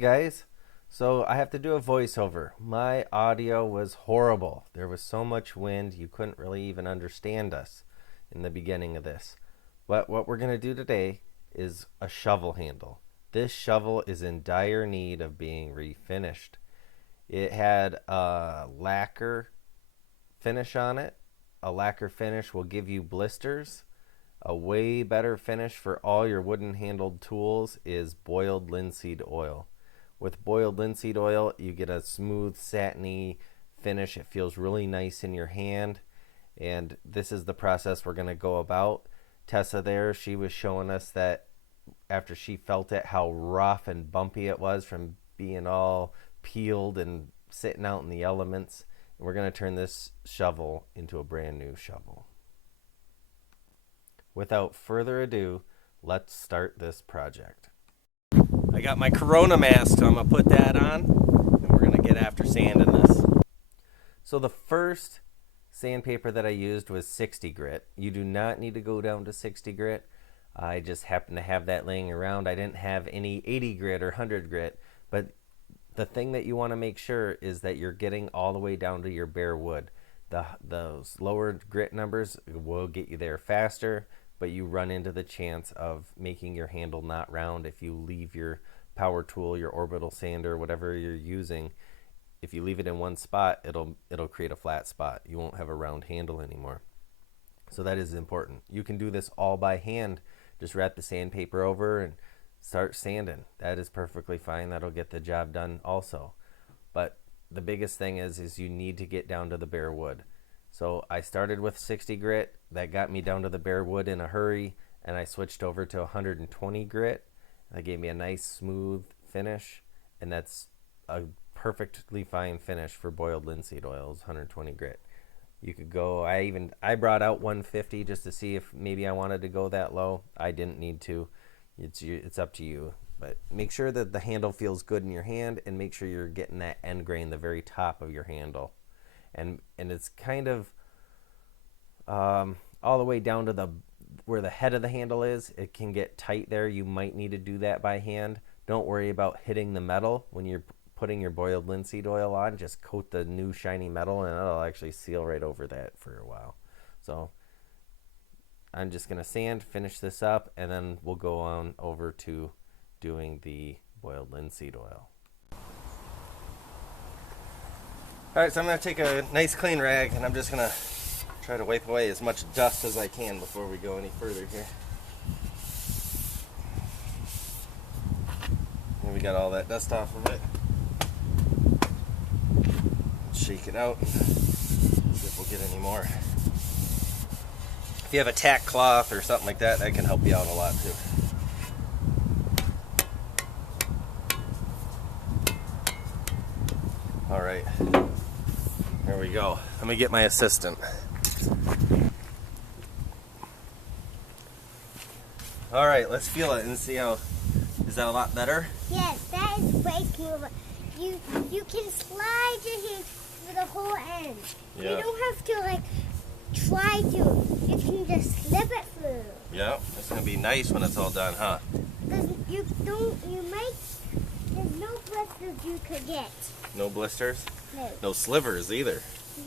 guys. So I have to do a voiceover. My audio was horrible. There was so much wind, you couldn't really even understand us in the beginning of this. But what we're going to do today is a shovel handle. This shovel is in dire need of being refinished. It had a lacquer finish on it. A lacquer finish will give you blisters. A way better finish for all your wooden handled tools is boiled linseed oil. With boiled linseed oil, you get a smooth, satiny finish. It feels really nice in your hand. And this is the process we're going to go about. Tessa there, she was showing us that after she felt it, how rough and bumpy it was from being all peeled and sitting out in the elements. And we're going to turn this shovel into a brand new shovel. Without further ado, let's start this project. I got my Corona mask, so I'm going to put that on, and we're going to get after sanding this. So the first sandpaper that I used was 60 grit. You do not need to go down to 60 grit. I just happened to have that laying around. I didn't have any 80 grit or 100 grit, but the thing that you want to make sure is that you're getting all the way down to your bare wood. Those lower grit numbers will get you there faster, but you run into the chance of making your handle not round if you leave your power tool, your orbital sander, whatever you're using. If you leave it in one spot, it'll create a flat spot. You won't have a round handle anymore. So that is important. You can do this all by hand. Just wrap the sandpaper over and start sanding. That is perfectly fine. That'll get the job done also. But the biggest thing is you need to get down to the bare wood. So I started with 60 grit. That got me down to the bare wood in a hurry, and I switched over to 120 grit. That gave me a nice smooth finish, and that's a perfectly fine finish for boiled linseed oil is 120 grit. You could go, I brought out 150 just to see if maybe I wanted to go that low. I didn't need to. It's up to you. But make sure that the handle feels good in your hand, and make sure you're getting that end grain, the very top of your handle. And it's kind of all the way down to where the head of the handle is. It can get tight there. You might need to do that by hand. Don't worry about hitting the metal when you're putting your boiled linseed oil on. Just coat the new shiny metal, and it'll actually seal right over that for a while. So I'm just going to finish this up, and then we'll go on over to doing the boiled linseed oil. All right, so I'm going to take a nice clean rag, and I'm just going to try to wipe away as much dust as I can before we go any further here. And we got all that dust off of it. Shake it out, see if we'll get any more. If you have a tack cloth or something like that, that can help you out a lot too. All right. There we go. Let me get my assistant. All right, let's feel it and see how. Is that a lot better? Yes, that is way cooler. You can slide your hand through the whole end. Yeah. You don't have to try to. You can just slip it through. Yeah, it's gonna be nice when it's all done, huh? There's no blisters you could get. No blisters? No. No slivers either,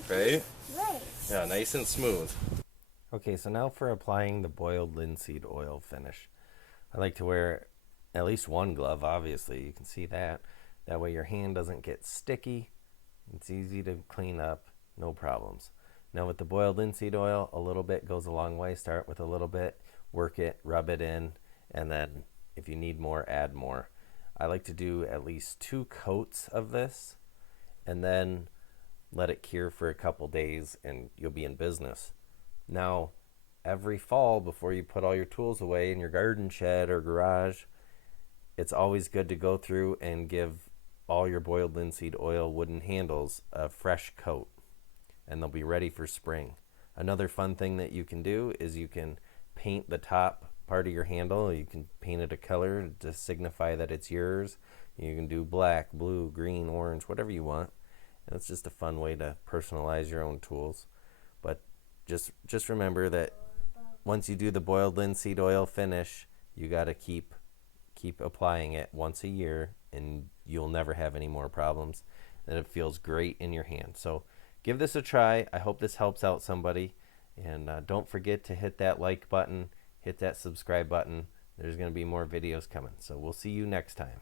right? Right. Yeah, nice and smooth. Okay, so now for applying the boiled linseed oil finish. I like to wear at least one glove, obviously. You can see that. That way your hand doesn't get sticky. It's easy to clean up, no problems. Now with the boiled linseed oil, a little bit goes a long way. Start with a little bit, work it, rub it in, and then if you need more, add more. I like to do at least 2 coats of this, and then let it cure for a couple days, and you'll be in business. Now, every fall, before you put all your tools away in your garden shed or garage, it's always good to go through and give all your boiled linseed oil wooden handles a fresh coat, and they'll be ready for spring. Another fun thing that you can do is you can paint the top part of your handle. You can paint it a color to signify that it's yours. You can do black, blue, green, orange, whatever you want. And it's just a fun way to personalize your own tools. But just remember that once you do the boiled linseed oil finish, you got to keep keep applying it once a year, and you'll never have any more problems. And it feels great in your hand. So give this a try. I hope this helps out somebody. And don't forget to hit that like button, hit that subscribe button. There's going to be more videos coming. So we'll see you next time.